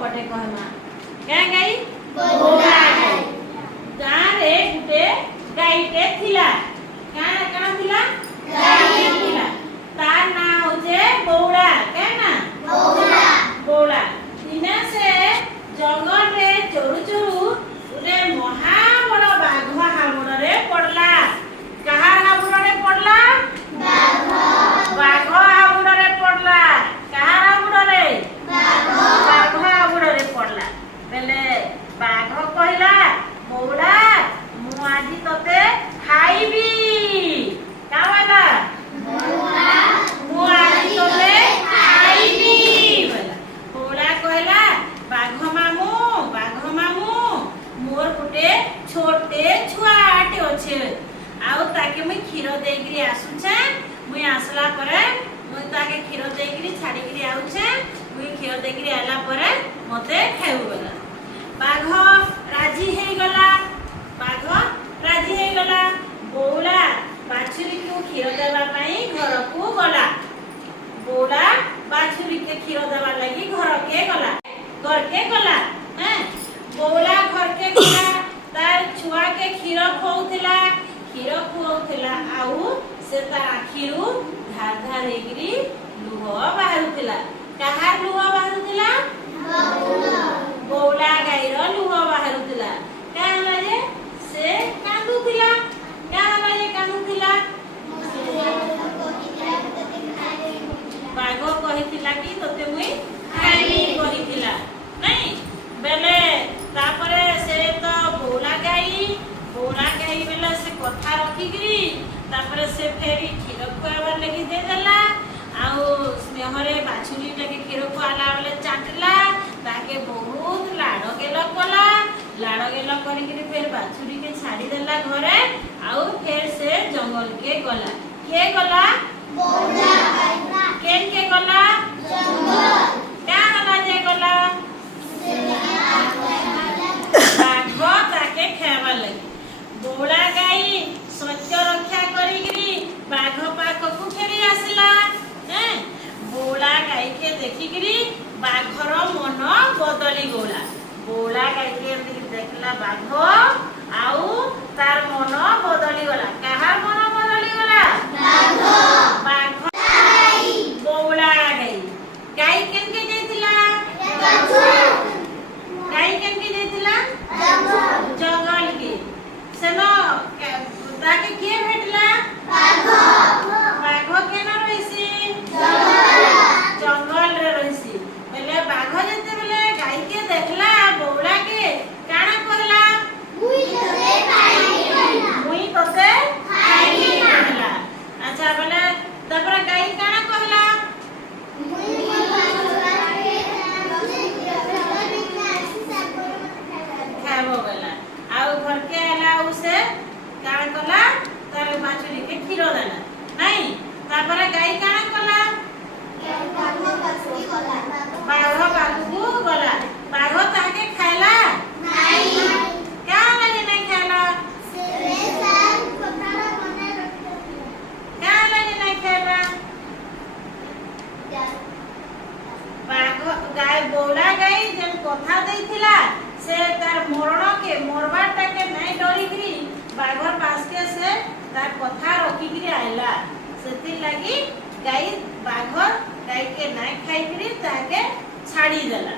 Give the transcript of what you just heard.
पटे कहमा क्या गाई बौला गाई गां रे गुटे गाईटे थिला काना थिला गाई थिला तार ना होजे बौला क्या ना बौला दिना से जंगल रे चोरू चोरू रे महा बड़ बाघ हामुड़ रे पड़ला कहार हामुड़ रे पड़ला बाघ हामुड़ रे पड़ला कहार हामुड़ रे बाघ हामुड़ रे पड़ला बेले बाघ कहला बौला मु आजी तते खाइबी का वाला मु आजी तते खाइबी बोला बौला कहला बाघ मामू मोर गुटे छोटे छुआटे अच्छे आउ ताके मुई क्षीर देगिरी आसुछे मुई आसला परे मुई ताके क्षीर देगिरी छाड़ी गिरी आउछे मुई क्षीर देगिरी आला परे मते खाइबो बोला बाघ राजी हे गला बौला बाछुरी को क्षीर देबा पई घर को गला बौला बाछुरी के क्षीर देबा लागि घर के गला हैं बौला घर के गला तार छुआ के क्षीर खुआउथिला आउ से तार आखिरु धार धार हेगिरी लुह बाहरुथिला कहार लुह बाहरुथिला बौला गाईर लुह बाहरुथिला काहला जे से कांदुथिला काहला जे कांदुथिला बाघ कहिथिला कि तते मुई खाइबी कहिथिला नहीं बेले तापरे से तो बौला गाई बेले से कथा रखिगिरी तापरे से फेरी क्षीर खुआबार लगी दे देला आउ स्नेहरे बाछुरी टाके क्षीर खुआला बेले चाटला ताके बहुत लाड़ गेल करिगिरी फेर बाछुरी के छाड़ी देला घरे आउ फेर से जंगल के गला के गला बौला केन के गला जंगल क्या गला जे गला बाघ ताके खेबार लगी बौला गाई सत्य रक्षा करिगिरी बाघ पाखकु फेरी आसला हैं बौला गाई के देखिगिरी बाघर मन बदली गला बौला गाई के देखला बाघ आउ तार मन बदली गला कहार मन बदली गला बाघ बौला गाई केन के जाइतिला गाई केन के जाइतिला जंगल के सेनो ताके के भेटला बाघ केन रहिसी जंगल रे रहिसी बेले बाघ जते बेले गाई के देखला बौला के काना कहला मुई तते खाइबी कहला अच्छा बेले तबरा गाई काना कहला खाबो गला आउ घर के आला उसे काना कला तार बाछुरी के क्षीर देला नहीं तापरे गाई काना कला बाघ पाखु गला बाघ ताके खाइला नहीं क्या लगे नहीं खाइला क्या लगे नहीं खाइला बाघ गाय बौला गाई जन कथा देथिला से तार मरण के मरबाटा के नहीं डरिगिरी बाघर पास के से तार कथा रखिगिरी आइला सेति लागि गाई बाघर गाई के नहीं खाइगिरी ताके छाड़ी देला।